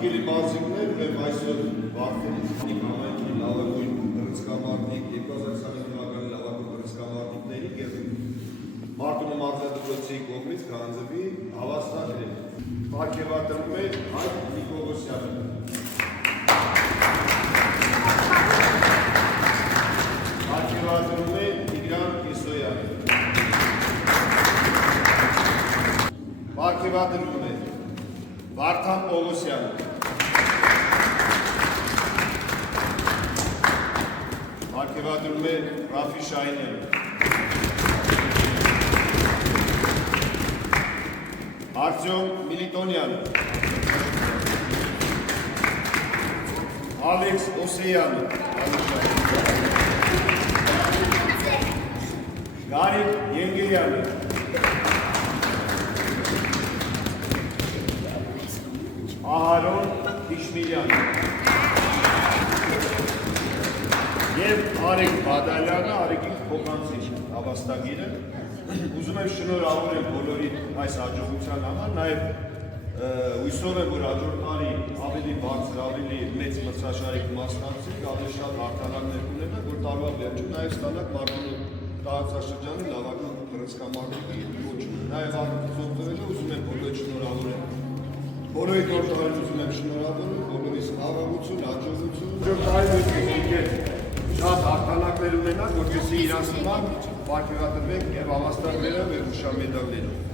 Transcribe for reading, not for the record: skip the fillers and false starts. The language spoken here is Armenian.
Հարգելի մարզիկներ, ուրեմն այսօր Վարդենից համայնքի լավագույն բռնցքամարտիկ 2025 թվականի լավագույն բռնցքամարտիկների և Մարտունու մարզադպրոցի կողմից կհանձվի հավաստագրեր։ Պարգևատրվում է Հայկ Նիկողոսյանը։ Պարգևատրվում է Տիգրան Կիսոյանը։ Պարգևատրվում է Վարդան Պողոսյանը։ Պարգևատրվում է Ռաֆի Շահինյանը։ Արտյոմ Միլիտոնյանը։ Ալեքս Օսեյանը։ Գարիկ Ենգեյանը։ Ահարոն Իշմիլյանը և Արեգ Բադալյանը, Արեգի փոխանցիչ հավաստագիրը։ Ուզում եմ շնորհավորել բոլորին այս հաջողության համար, նաև հույսով եմ, որ հաջորդ տարի ավելի բարձր, ավելի մեծ մրցաշարի կմասնակցենք, ավելի շատ հաղթանակներ կունենանք, որ տարվա վերջում նաև ստանանք Մարտունու տարածաշրջանի լավագույն բռնցքամարտիկի կոչումը։ Նաև առիթից օգտվելով ուզում եմ բոլորին շնորհավորել։ Բոլորի գործարարին ուզում եմ շնորհավորել, բոլորիս խաղաղություն, հաջողություն։ Շատ հաղթանակներ ունենանք, որպեսզի իրանց նման պարգևատրվենք և հավաստագրելով և հուշամեդալներով։